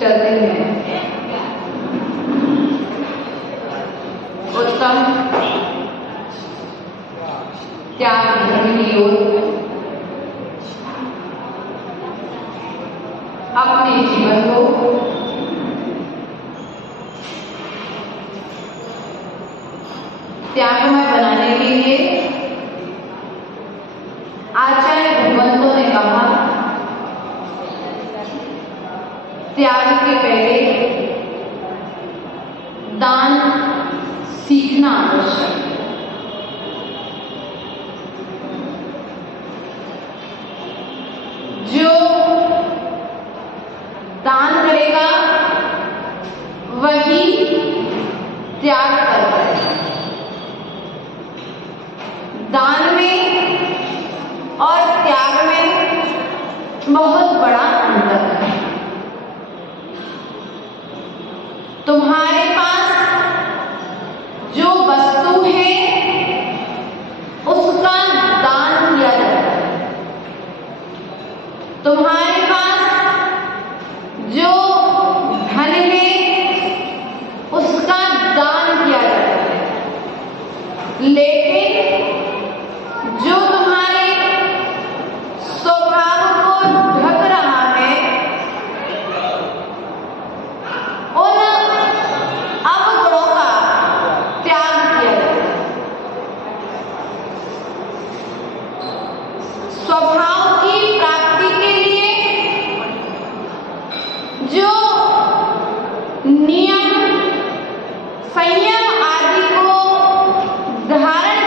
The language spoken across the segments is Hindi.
चलते हैं उत्तम त्याग धर्म की ओर अपने जीवन को त्यागमय बनाने के लिए आचार्य भगवंतों ने कहा त्याग के पहले दान सीखना आवश्यक है। जो दान करेगा वही त्याग करता है। दान में और त्याग में बहुत बड़ा अंतर है। तुम्हारे पास जो वस्तु है उसका दान किया जाता है। तुम्हारे पास जो धन है उसका दान किया जाता है, लेकिन जो तुम्हारे स्वभाव को ढक रहा है उन अवगुणों का त्याग किया जाता है। स्वभाव की प्राप्ति के लिए जो नियम संयम आदि को धारण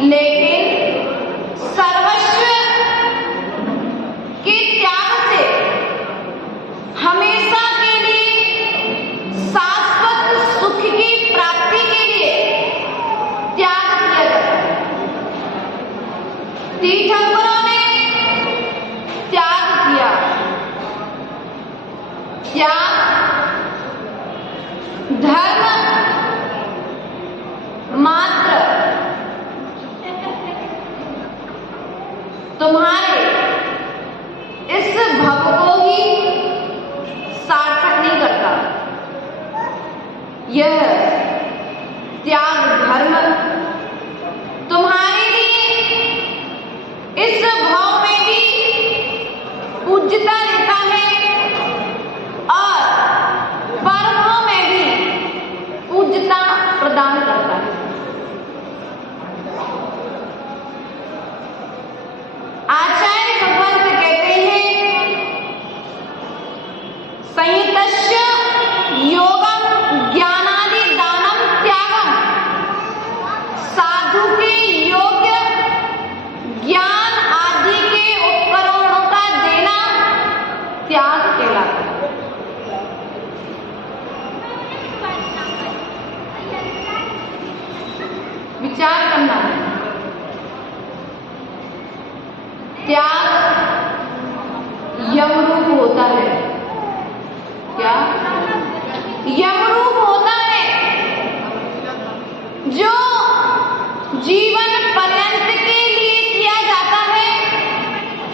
लेकिन सर्वस्व के त्याग से हमेशा के लिए शाश्वत सुख की प्राप्ति के लिए त्याग किया जाता है। तीर्थंकरों ने त्याग किया। त्याग धर्म मात्र तुम्हारे इस भव को ही सार्थक नहीं करता। यह त्याग धर्म तुम्हारे लिए इस भाव में भी पूज्यता देता है और परभाव में भी पूज्यता प्रदान करता है। आचार्य भगवंत कहते हैं, संहितस्य योगम ज्ञानादि दानम त्यागम। साधु के योग्य ज्ञान आदि के उपकरणों का देना त्याग कहलाता है। विचार करना है। त्याग यमरूप होता है। क्या यमरूप होता है? जो जीवन पर्यंत के लिए किया जाता है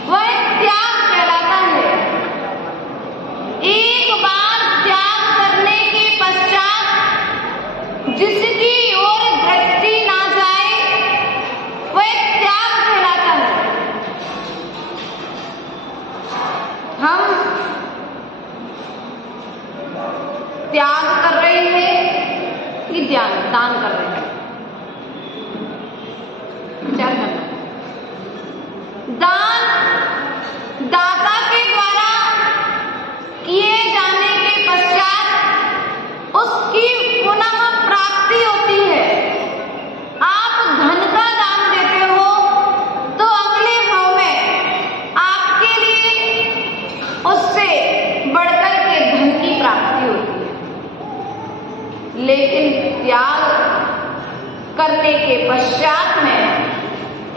वह त्याग कहलाता है। एक बार त्याग करने के पश्चात जिसकी ओर दृष्टि ना जाए वह त्याग कहलाता है। हम त्याग कर रहे हैं कि दान कर रहे हैं? विचार करना। दान दाता के द्वारा किए जाने के पश्चात उसकी पुनः प्राप्ति होती है। आप धन का दान देते हो तो अगले भाव में आपके लिए उससे बढ़कर के धन की प्राप्ति होती है। लेकिन त्याग करने के पश्चात में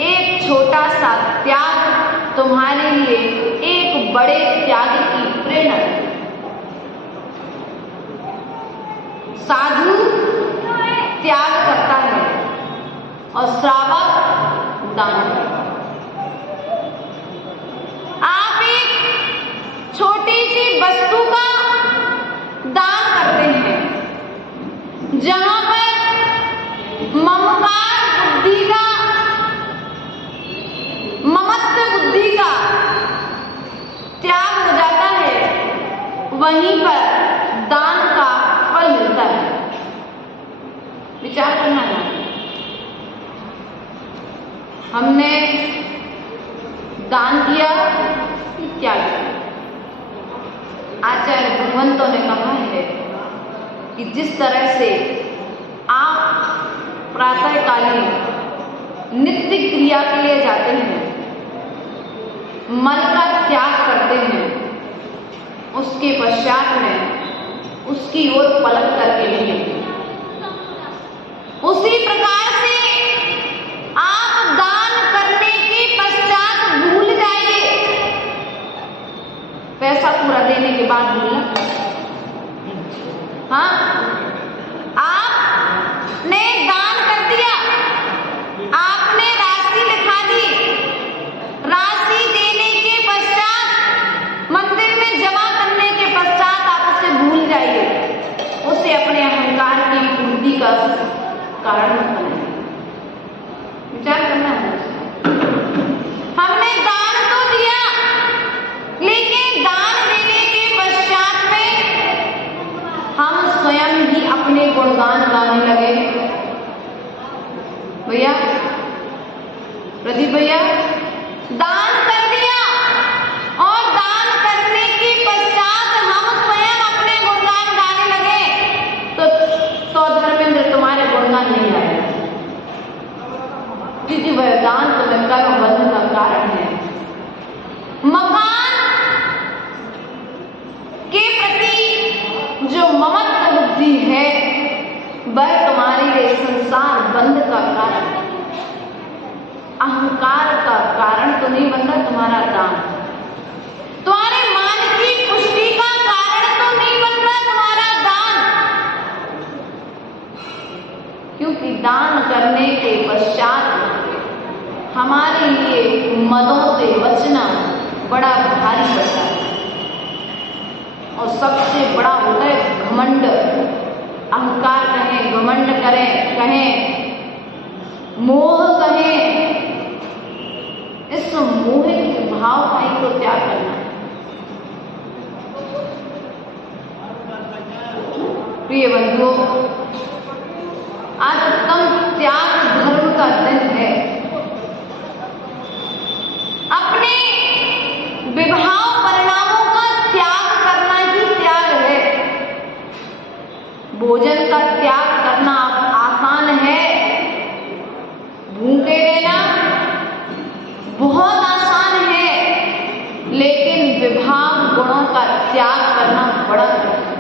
एक छोटा सा त्याग तुम्हारे लिए एक बड़े त्याग की प्रेरणा है। साधु त्याग करता है और श्रावक दान करता है। आप एक छोटी सी वस्तु का दान करते हैं जहां पर ममकार बुद्धि का, ममत्व बुद्धि का त्याग हो जाता है, वहीं पर दान का फल मिलता है। विचार करना है। हमने दान किया, त्याग किया। आचार्य भगवंतों ने कहा है कि जिस तरह से आप प्रातःकालीन नित्य क्रिया के लिए जाते हैं, मल का त्याग करते हैं, उसके पश्चात में उसकी ओर पलट करके नहीं देखते, उसी प्रकार से आप दान करने के पश्चात भूल जाइए। पैसा पूरा देने के बाद भूलना। हाँ, आपने दान कर दिया, आपने राशि लिखा दी, राशि देने के पश्चात मंदिर में जमा करने के पश्चात आप उसे भूल जाइए। उसे अपने अहंकार की पूर्ति का कारण मत बनाइए। विचार करना है। हमने दान तो दिया, लेकिन दान देने के पश्चात में हम स्वयं ही अपने गुणगान गाने लगे। भैया, प्रदीप भैया, दान कर दिया और दान करने के पश्चात हम स्वयं अपने गुणगान गाने लगे तो धर्मेंद्र तुम्हारे गुणगान नहीं आएगा। क्योंकि वह दान तुम्हें कर्म बंध का कारण है। मकान के प्रति जो ममत्व बुद्धि है वह तुम्हारे लिए संसार बंध का कारण है। अहंकार का कारण तो नहीं बन रहा तुम्हारा दान, तुम्हारे मान की पुष्टि का कारण तो नहीं बन रहा तुम्हारा दान, क्योंकि दान करने के पश्चात हमारे लिए मदों से बचना बड़ा भारी पड़ता है। और सबसे बड़ा होता है घमंड। अहंकार कहें, घमंड कहें, मोह कहें, इस मोह के भाव का ही तो त्याग करना है। प्रिय बंधुओं, आज उत्तम त्याग धर्म का दिन है। अपने विभाव परिणामों का त्याग करना ही त्याग है। भोजन का त्याग करना आसान है, भूखे रहना बहुत आसान है, लेकिन विभाव गुणों का त्याग करना बड़ा कठिन है।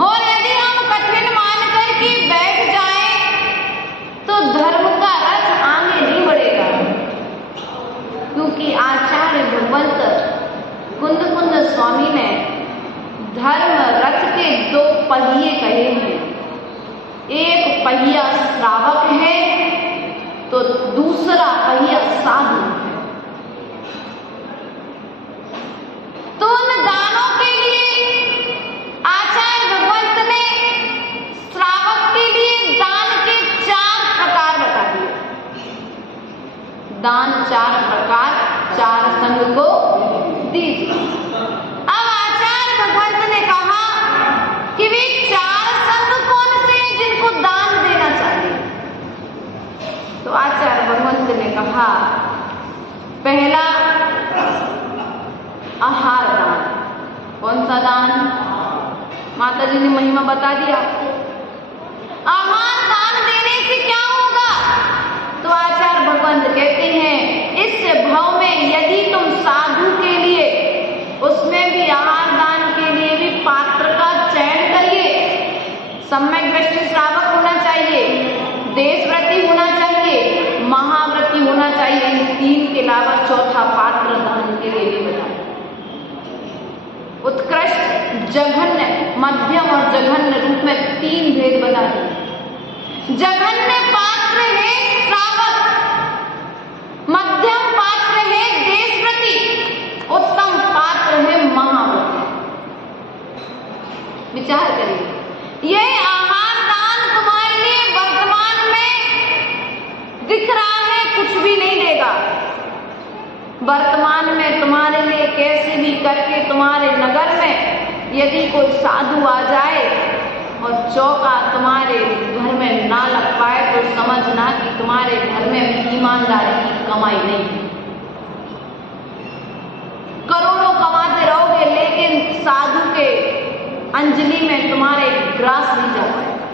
और यदि हम कठिन मानकर के बैठ जाएं तो धर्म का रथ आगे नहीं बढ़ेगा, क्योंकि आचार्य भगवंत कुंद स्वामी ने धर्म रथ के दो पहिए कहे हैं। एक पहिया श्रावक है तो दूसरा पहिया साधु है। तो उन दानों के लिए आचार्य भगवंत ने श्रावक के लिए दान के 4 प्रकार बता दिए। दान 4 प्रकार, 4 संग को दीजिए। अब आचार्य भगवंत ने कहा कि वे 4 संग कौन से हैं जिनको दान देना चाहिए। तो आचार्य भगवंत ने कहा, पहला आहार दान। कौन सा दान? माता जी ने महिमा बता दिया। आहार दान देने से क्या होगा? तो आचार्य भगवंत कहते हैं, इस भाव में यदि तुम साधु के लिए, उसमें भी आहार दान के लिए भी पात्र का चयन करिए। सम्यक दृष्टि श्रावक होना चाहिए, देशव्रती होना चाहिए, महाव्रती होना चाहिए। इन 3 के अलावा चौथा पात्र दान के लिए भी बताया। उत्कृष्ट, जघन्य, मध्यम और जघन्य रूप में 3 भेद बता दिए। जघन्य पात्र है श्रावक, मध्यम पात्र है देशव्रती, उत्तम पात्र है महाव्रती। विचार करिए, यह आहार दान तुम्हारे लिए वर्तमान में दिख रहा है कुछ भी नहीं देगा। वर्तमान में तुम्हारे लिए कैसे भी करके तुम्हारे नगर में यदि कोई साधु आ जाए और चौका तुम्हारे घर में ना लग पाए तो समझना कि तुम्हारे घर में ईमानदारी की कमाई नहीं है। करोड़ों कमाते रहोगे लेकिन साधु के अंजलि में तुम्हारे ग्रास नहीं जा पाएगा।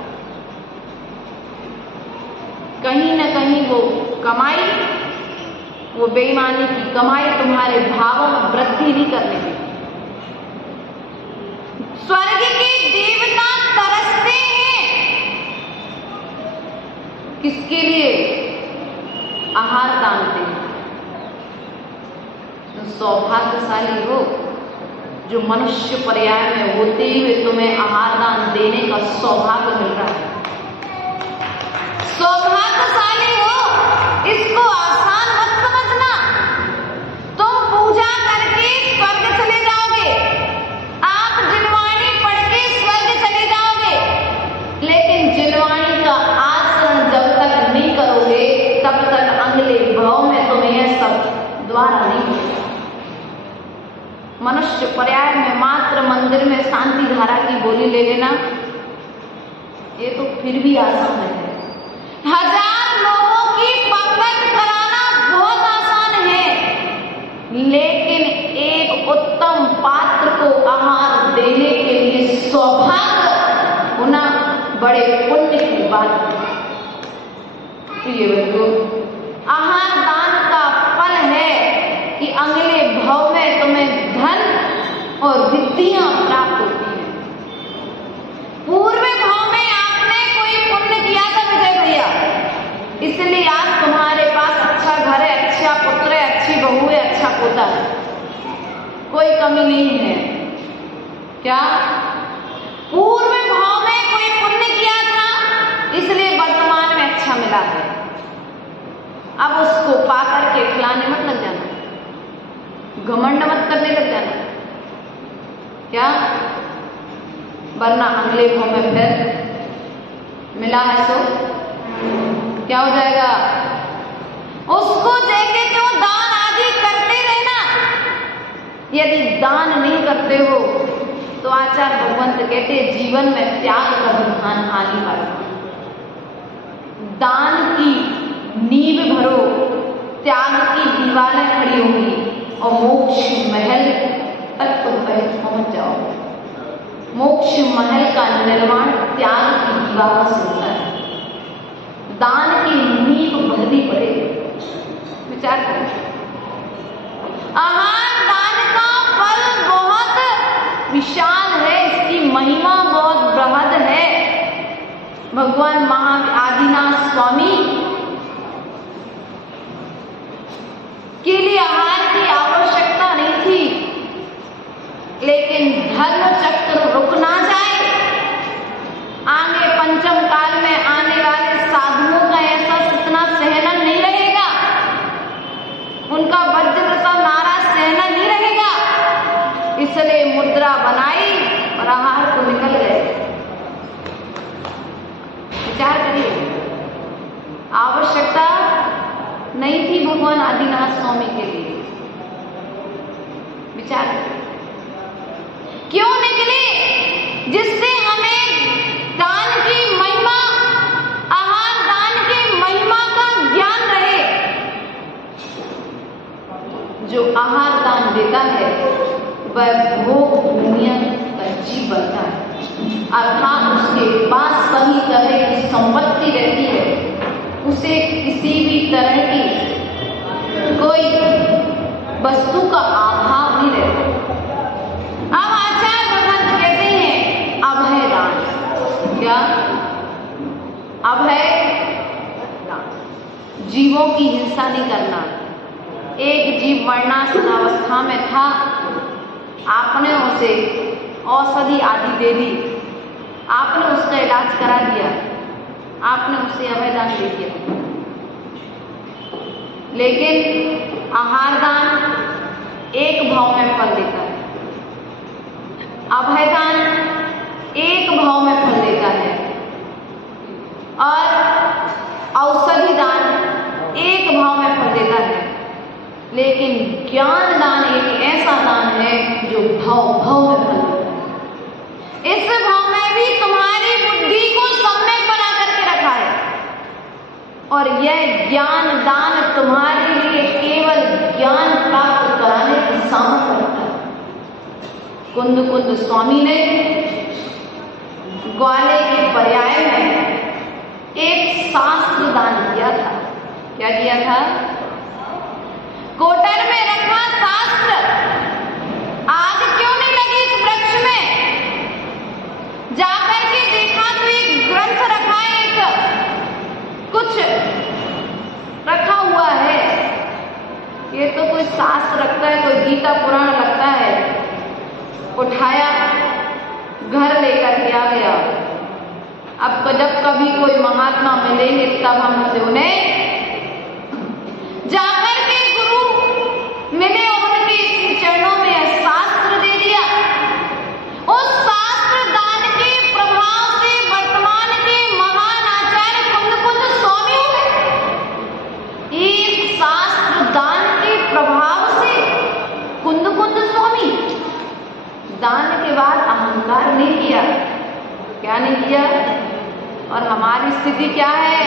कहीं न कहीं वो कमाई, वो बेईमानी की कमाई तुम्हारे भावों में वृद्धि नहीं करने देगी। स्वर्ग के देवता तरसते हैं किसके लिए? आहार दान के लिए। सौभाग्यशाली हो जो मनुष्य पर्याय में होते हुए तुम्हें आहार दान देने का सौभाग्य मिल रहा है। सौभाग्यशाली हो, इसको आसान मत समझना। तुम पूजा करके स्वर्ग चले जाओगे, आप जिनवाणी पढ़ के स्वर्ग चले जाओगे, लेकिन जिनवाणी का आचरण जब तक नहीं करोगे तब तक अगले भाव में तुम्हें यह सब द्वारा नहीं होगा। मनुष्य पर्याय में मात्र मंदिर में शांति धारा की बोली ले लेना, ये तो फिर भी आसान है। 1000 लोगों की पंगत कराना बहुत आसान है, लेकिन एक उत्तम पात्र को आहार देने के लिए सौभाग्य होना बड़े पुण्य की बात है। प्रिय बंधु, आहार दान का फल है कि अगले भाव में तुम्हें धन और विद्या प्राप्त होती है। पूर्व भाव में आपने कोई पुण्य किया था विजय भैया, इसलिए आज तुम्हारे पास अच्छा घर है, अच्छा पुत्र है, अच्छी बहू है, अच्छा पोता है, कोई कमी नहीं है। क्या पूर्व भाव में कोई पुण्य किया था, इसलिए वर्तमान में अच्छा मिला है। अब उसको पाकर के खिलाने मत लग जाना, घमंड मत करने लग जाना, क्या? वरना अगले भाव में फिर मिला है सो क्या हो जाएगा? उसको देके क्यों दान आदि करते रहना। यदि दान नहीं करते हो तो आचार्य भगवंत कहते जीवन में त्याग का विधान आने वाला। दान की नींव भरो, त्याग की दीवारें खड़ी होंगी और मोक्ष महल तक तुम पहुंच जाओगे। मोक्ष महल का निर्माण त्याग की दीवारों से होता है। दान की नींव भरनी पड़ेगी, विचार करें। आहार दान का फल बहुत विशाल है, इसकी महिमा बहुत बृहद है। भगवान आदिनाथ स्वामी के लिए आहार की आवश्यकता नहीं थी, लेकिन धर्म चक्र रुक ना जाए। आगे पंचम काल में आने वाले साधुओं का ऐसा इतना सहना नहीं रहेगा, उनका वज्रव्रता नारा सहना नहीं रहेगा, इसलिए मुद्रा बनाई और आहार को निकल गए। विचार करिए, आवश्यकता नहीं थी भगवान आदिनाथ स्वामी के लिए। विचार करिए, क्यों निकले? जिससे हमें दान की महिमा, आहार दान की महिमा का ज्ञान रहे। जो आहार दान देता है वह भोग दुनिया का जीव बनता है, अर्थात उसके पास सभी तरह की संपत्ति रहती है, उसे किसी भी तरह की कोई वस्तु का अभाव नहीं रहता। अब आचार्य भगवंत कहते हैं अभय दान। क्या? अभय दान, जीवों की हिंसा नहीं करना। एक जीव मरणासन अवस्था में था, आपने उसे औषधि आदि दे दी, आपने उसका इलाज करा दिया, आपने उसे अभय दान दे दिया। लेकिन आहार दान एक भाव में फल देता है, अभय दान एक भाव में फल देता है, और औषधि दान एक भाव में फल देता है। लेकिन ज्ञान दान एक ऐसा दान है जो भाव भाव में फल देता है। इस भाव में भी तुम्हारी बुद्धि को सम्यक बना करके रखा है, और यह ज्ञान दान तुम्हारे लिए केवल ज्ञान प्राप्त कराने की सामर्थ्य रखता है। कुंद कुंद स्वामी ने ग्वाले के पर्याय में एक शास्त्र दान किया था। क्या किया था? कोटर में रखा शास्त्र। आग क्यों नहीं लगी इस वृक्ष में? जाकर के देखा तो एक ग्रंथ रखा है, एक कुछ रखा हुआ है। ये तो कोई शास्त्र रखता है, कोई गीता पुराण लगता है। उठाया, घर लेकर के आ गया। अब जब कभी कोई महात्मा मिलेंगे तब हम उसे उन्हें जाकर के गुरु मिले और उनके चरणों में शास्त्र दे दिया। उस शास्त्र दान के प्रभाव से वर्तमान के महान आचार्य कुंद कुंद स्वामी हुए। एक शास्त्र दान के प्रभाव से कुंद कुंद स्वामी दान के बाद अहंकार नहीं किया। क्या नहीं किया? और हमारी स्थिति क्या है?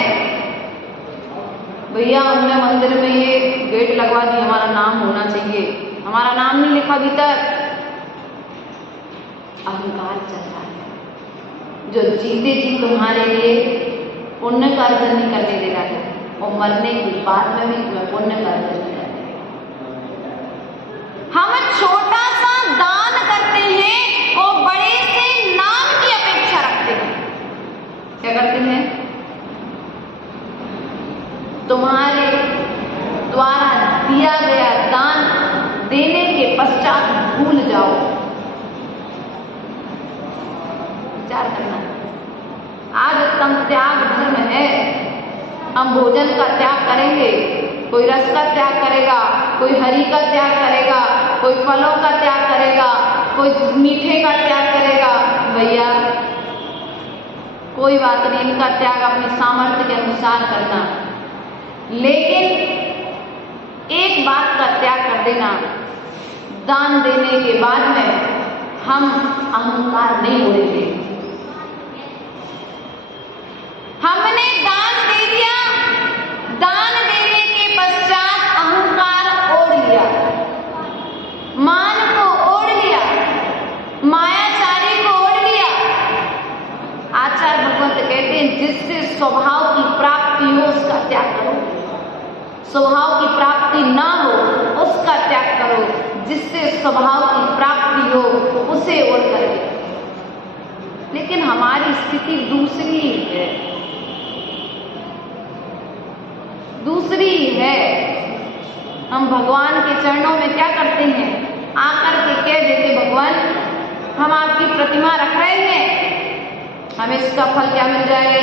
भैया हमने मंदिर में ये गेट लगवा दी, हमारा नाम होना चाहिए, हमारा नाम नहीं लिखा भीतर। अहंकार चल रहा है जो जीते जी तुम्हारे लिए पुण्य का अर्जन नहीं करने दे रहा है। और मरने के बाद में भी तुम्हें पुण्य कर्म मिल जाए। हम छोटा सा दान करते हैं और बड़े से नाम की अपेक्षा रखते हैं। क्या करते हैं? तुम्हारे द्वारा दिया गया दान देने के पश्चात भूल जाओ। विचार करना। आज उत्तम त्याग धर्म है। हम भोजन का त्याग करेंगे, कोई रस का त्याग करेगा, कोई हरि का त्याग करेगा, कोई फलों का त्याग करेगा, कोई मीठे का त्याग करेगा। भैया कोई बात नहीं, इनका त्याग अपनी सामर्थ्य के अनुसार करना, लेकिन एक बात का त्याग कर देना, दान देने के बाद में हम अहंकार नहीं होने। हमने दान दे दिया, दान देने के पश्चात अहंकार ओढ़ लिया, मान को ओढ़ लिया, मायाचारी को ओढ़ लिया। आचार्य भगवत कहते हैं जिससे स्वभाव की प्राप्ति हो उसका त्याग करो, स्वभाव की प्राप्ति ना हो उसका त्याग करो, जिससे स्वभाव की प्राप्ति हो उसे ओढ़ करके। लेकिन हमारी स्थिति दूसरी है, दूसरी है। हम भगवान के चरणों में क्या करते हैं? आकर के कह देते भगवान हम आपकी प्रतिमा रख रहे हैं, हमें इसका फल क्या मिल जाए?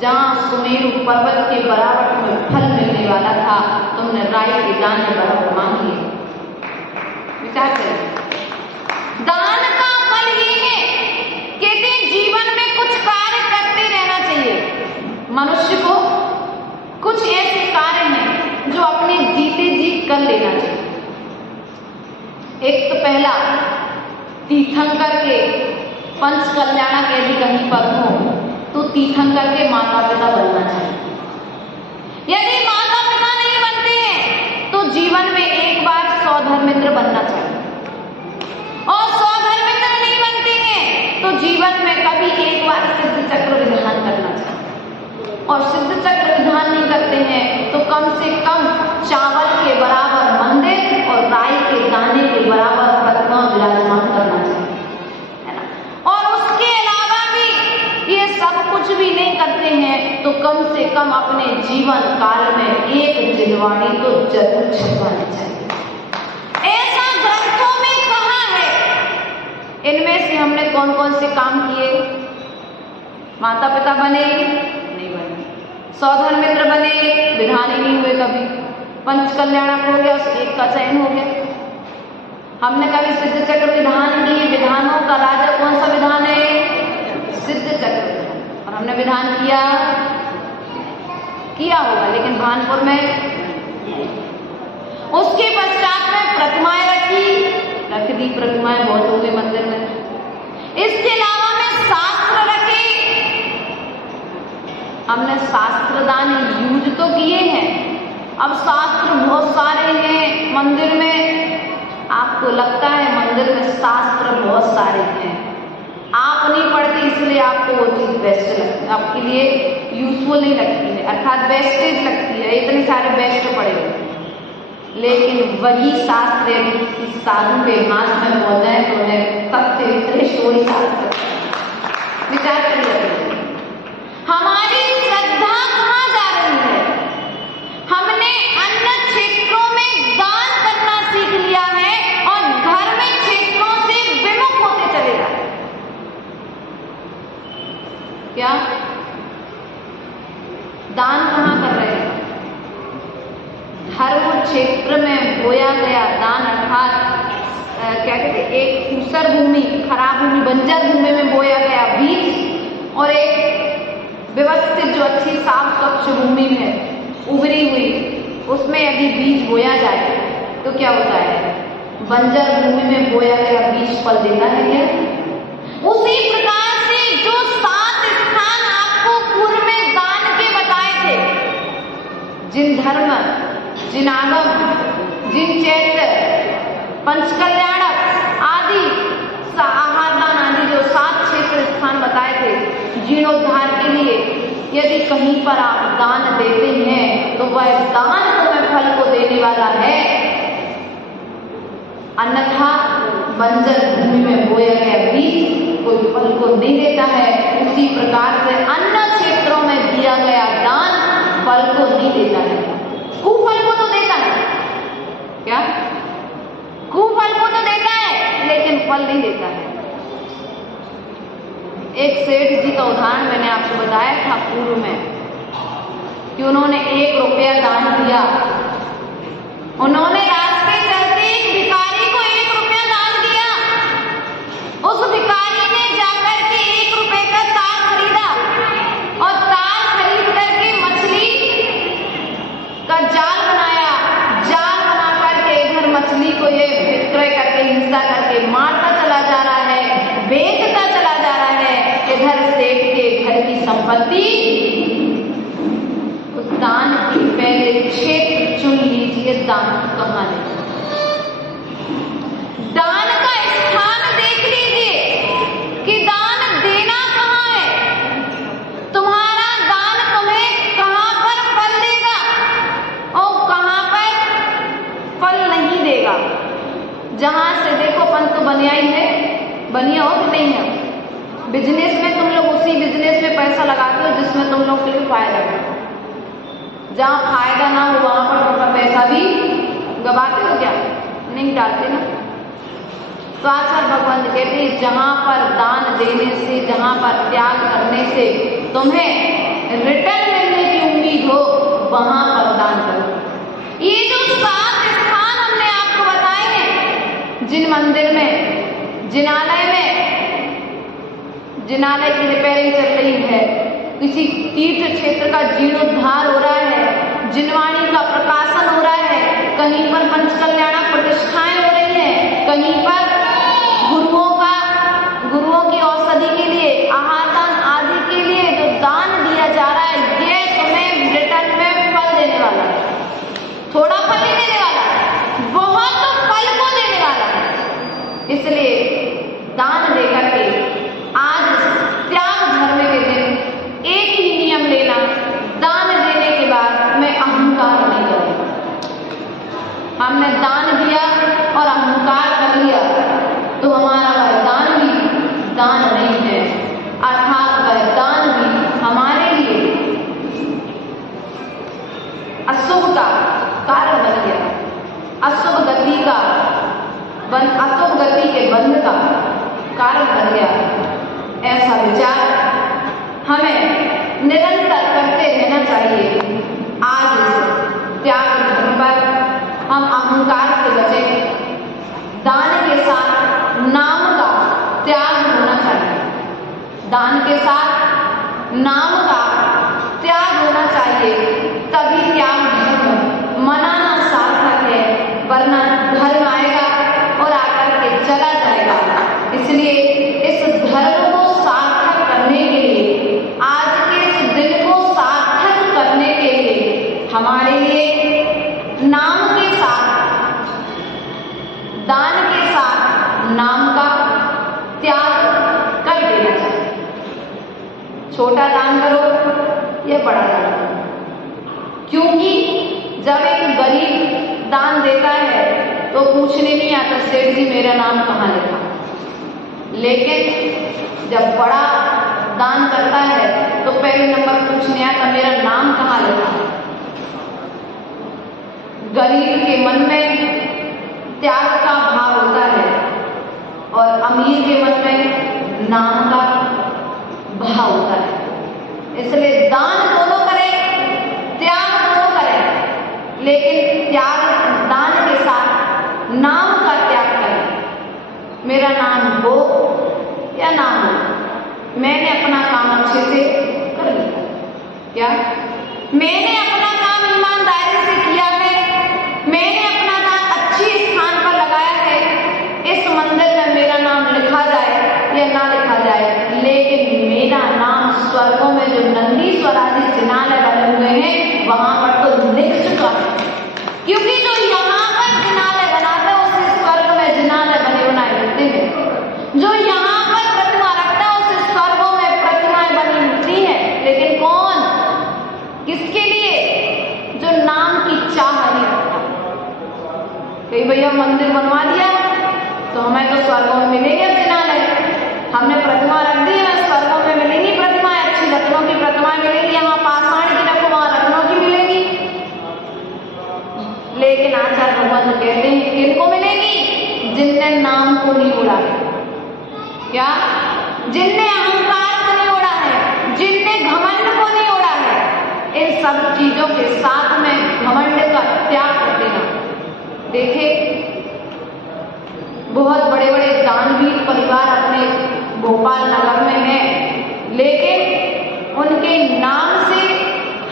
जहां सुमेरु पर्वत के बराबर में फल मिलने वाला था, तुमने राई के दाने बराबर मांग लिए। विचार करें, दान का फल ये है, कहते जीवन में कुछ कार्य करते रहना चाहिए। मनुष्य को कुछ ऐसे कार्य हैं जो अपने जीते जी कर लेना चाहिए। एक तो पहला, तीर्थंकर के पंच कल्याणक यदि कहीं पर हो तो तीर्थंकर के माता पिता बनना चाहिए। यदि माता पिता नहीं बनते हैं तो जीवन में एक बार सौधर्मित्र बनना चाहिए, और सौधर्मित्र नहीं बनते हैं तो जीवन में कभी एक बार सिद्ध चक्र विधान करना चाहिए। और सिद्ध चक्र विधान नहीं करते हैं तो कम से कम चावल के बराबर मंदिर और राई के दाने के बराबर प्रतिमा विराजमान करना चाहिए, है ना। और उसके अलावा भी ये सब कुछ भी नहीं करते हैं तो कम से कम अपने जीवन काल में एक जिलवाणी तो जरूर छपवानी चाहिए। ऐसा ग्रंथों में कहा है। इनमें से हमने कौन कौन से काम किए? माता पिता बने, नहीं बने। सौधर्मित्र बने, विधान ही नहीं हुए कभी। पंच कल्याणक हो गया, उस एक का चयन हो गया। हमने कभी सिद्ध चक्र विधान किए। विधानों का राजा कौन सा विधान है? सिद्ध चक्र विधान। और हमने विधान किया होगा, लेकिन भानपुर में। उसके पश्चात में प्रतिमाएं रख दी, प्रतिमाएं बहुत हो गई मंदिर में। इसके अलावा में शास्त्र रखे, हमने शास्त्र दान यूज तो किए हैं। अब शास्त्र बहुत सारे हैं मंदिर में। आपको लगता है मंदिर में शास्त्र बहुत सारे हैं, आप नहीं पढ़ते इसलिए आपको वो चीज बेस्ट लगती है, आपके लिए यूजफुल नहीं लगती है, अर्थात वेस्टेज लगती है, इतने सारे बेस्ट पड़े हुए। लेकिन वही शास्त्र यदि किसी साधु के हाथ में पहुंच जाए तो उन्हें तथ्य विशेष वही शास्त्र। विचार करिए, हमारी श्रद्धा कहाँ जा रही है? हमने अन्य क्षेत्रों में दान करना सीख लिया है और धार्मिक क्षेत्रों से विमुख होते चले जा रहे। क्या दान कहाँ कर रहे हैं? धर्म क्षेत्र में बोया गया दान, अर्थात क्या कहते हैं, एक ऊसर भूमि, खराब भूमि, बंजर भूमि में बोया गया बीज, और एक व्यवस्थित जो अच्छी साफ स्वच्छ भूमि में उभरी हुई, उसमें यदि बीज बोया जाए तो क्या होता है? बंजर भूमि में बोया गया बीज फल देता है क्या? उसी प्रकार से जो 7 स्थान आपको पूर्व में दान के बताए थे, जिन धर्म, जिन आगम, जिन चैत्र, पंचकल्याणक आदि, आहार दान आदि जो 7 क्षेत्र स्थान बताए थे जीर्णोद्धार के लिए, यदि कहीं पर आप दान देते हैं तो वह दान तुम्हें फल को देने वाला है, अन्यथा बंजर भूमि में बोया गया बीज कोई फल को नहीं देता है। उसी प्रकार से अन्य क्षेत्रों में दिया गया दान फल को नहीं देता है। कुफल को तो देता है, क्या कुफल को तो देता है लेकिन फल नहीं देता है। एक सेठ जी का उदाहरण मैंने आपको बताया था पूर्व में कि उन्होंने 1 रुपया दान दिया। उन्होंने रास्ते चलते एक भिखारी को 1 रुपया दान दिया। उस भिखारी ने जाकर के 1 रुपए का तार खरीदा और तार खरीद करके मछली का जाल बनाया। जाल बना करके इधर मछली को ये विक्रय करके हिंसा करके मारता चला जा रहा है, बेचता चला जा रहा है। इधर सेठ के घर की संपत्ति, उस दान की पहले क्षेत्र चुन लीजिए, दान कहाँ है, दान का स्थान देख लीजिए कि दान देना कहाँ है। तुम्हारा दान तुम्हें कहाँ पर फल देगा और कहाँ पर फल नहीं देगा। जहां से देखो अपन तो बनिया ही है, बनिया हो कि नहीं है। बिजनेस में तुम लोग उसी बिजनेस में पैसा लगाते हो जिसमें तुम लोग के लिए फायदा हो। जहाँ फायदा ना हो वहां पर अपना पैसा भी गवाते हो क्या? नहीं डालते ना। तो आचार्य भगवान कहते हैं जहां पर दान देने से, जहां पर त्याग करने से तुम्हें रिटर्न मिलने की उम्मीद हो, वहां पर दान करो। ये जो 7 स्थान हमने आपको बताए हैं, जिन मंदिर में, जिनालय में, जिनालय की रिपेयरिंग चल रही है, किसी तीर्थ क्षेत्र का जीर्णोद्धार हो रहा है, जिनवाणी का प्रकाशन हो रहा है, कहीं पर पंचकल्याणक प्रतिष्ठाएं हो रही हैं, कहीं पर गुरुओं की औषधि के लिए, आहार दान आदि के लिए जो दान दिया जा रहा है, ये तुम्हें रिटर्न में फल देने वाला है। थोड़ा फल नहीं देने वाला, बहुत फल को देने वाला है। इसलिए दान देकर के आज त्याग धर्म के दिन एक ही नियम लेना, दान देने के बाद मैं अहंकार नहीं करूंगा। हमने दान दिया और अहंकार कर लिया तो हमारा वह दान भी दान नहीं है, अर्थात वह दान भी हमारे लिए अशुभ का कारण बन गया, अशुभ गति के बंध का कारण बन गया। ऐसा विचार हमें निरंतर करते रहना चाहिए। आज त्याग धर्म पर हम अहंकार से बचें, दान के साथ नाम का त्याग होना चाहिए, दान के साथ नाम का त्याग होना चाहिए, तभी त्याग धर्म मनाना सार्थक है, वरना धर्म आएगा और आकर के चला जाएगा। इसलिए इस धर्म को सार्थक करने के लिए, आज के इस दिन को सार्थक करने के लिए हमारे लिए नाम के साथ, दान के साथ नाम का त्याग कर देना चाहिए। छोटा दान करो या बड़ा दान करो, क्योंकि जब एक गरीब दान देता है तो पूछने नहीं आता सेठ जी मेरा नाम कहाँ लिखा, लेकिन जब बड़ा दान करता है तो पहले नंबर पूछने आता मेरा नाम कहाँ लिखा। गरीब के मन में त्याग का भाव होता है और अमीर के मन में नाम का भाव होता है। इसलिए दान दोनों करें, त्याग दोनों करें, लेकिन त्याग दान के साथ नाम का त्याग करें। मेरा नाम हो या ना हो, मैंने अपना काम अच्छे से कर लिया, क्या मैंने अपना काम ईमानदारी से किया है, मैंने अपना नाम अच्छी स्थान पर लगाया है। इस मंदिर में मेरा नाम लिखा जाए या ना लिखा जाए, लेकिन मेरा नाम स्वर्गों में जो नंदीश्वर आदि जिनालय बने हुए हैं वहां पर तो लिख चुका है, क्योंकि जो यहाँ पर जिनालय बनाते हैं उसे स्वर्ग में जिनालय बने बनाए मिलते हैं। जो यहाँ पर प्रतिमा रखता है उसे स्वर्गों में प्रतिमाएं बनी मिलती है। लेकिन कौन? कहीं भैया मंदिर बनवा दिया तो हमें तो स्वर्गों में मिलेंगे अर्चनालय, हमने प्रतिमा रख दी है, स्वर्गों में मिलेंगी प्रतिमाएं, अच्छी रत्नों की प्रतिमाएं मिलेंगी, यहाँ पाषाण की रखो वहां रत्नों की मिलेगी। लेकिन आचार्य भगवान तो कहते हैं किनको मिलेगी? जिनने नाम को नहीं उड़ा है। क्या? जिनने अहंकार को नहीं उड़ा है, जिनने घमंड को नहीं उड़ा है। इन सब चीजों के साथ में घमंड का त्याग कर देना। देखे बहुत बड़े बड़े दानवीर परिवार अपने भोपाल नगर में हैं, लेकिन उनके नाम से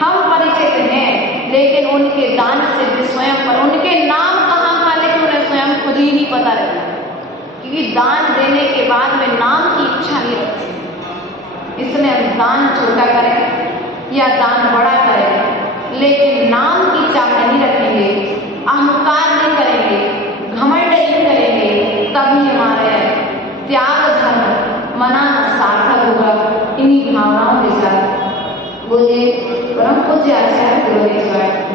हम परिचित हैं, लेकिन उनके दान से भी स्वयं पर उनके नाम कहाँ का, लेकिन उन्हें स्वयं खुद ही नहीं पता रहता, क्योंकि दान देने के बाद में नाम की इच्छा नहीं रखती। इसलिए हम दान छोटा करें या दान बड़ा करें, लेकिन नाम की चाह नहीं रखेंगे, अहंकार नहीं करेंगे, घमंड नहीं करेंगे, तभी हमारे त्याग धर्म मनाना सार्थक होगा। इन्हीं भावनाओं के साथ बोलिए परम पूज्य आचार्य गुरुदेव।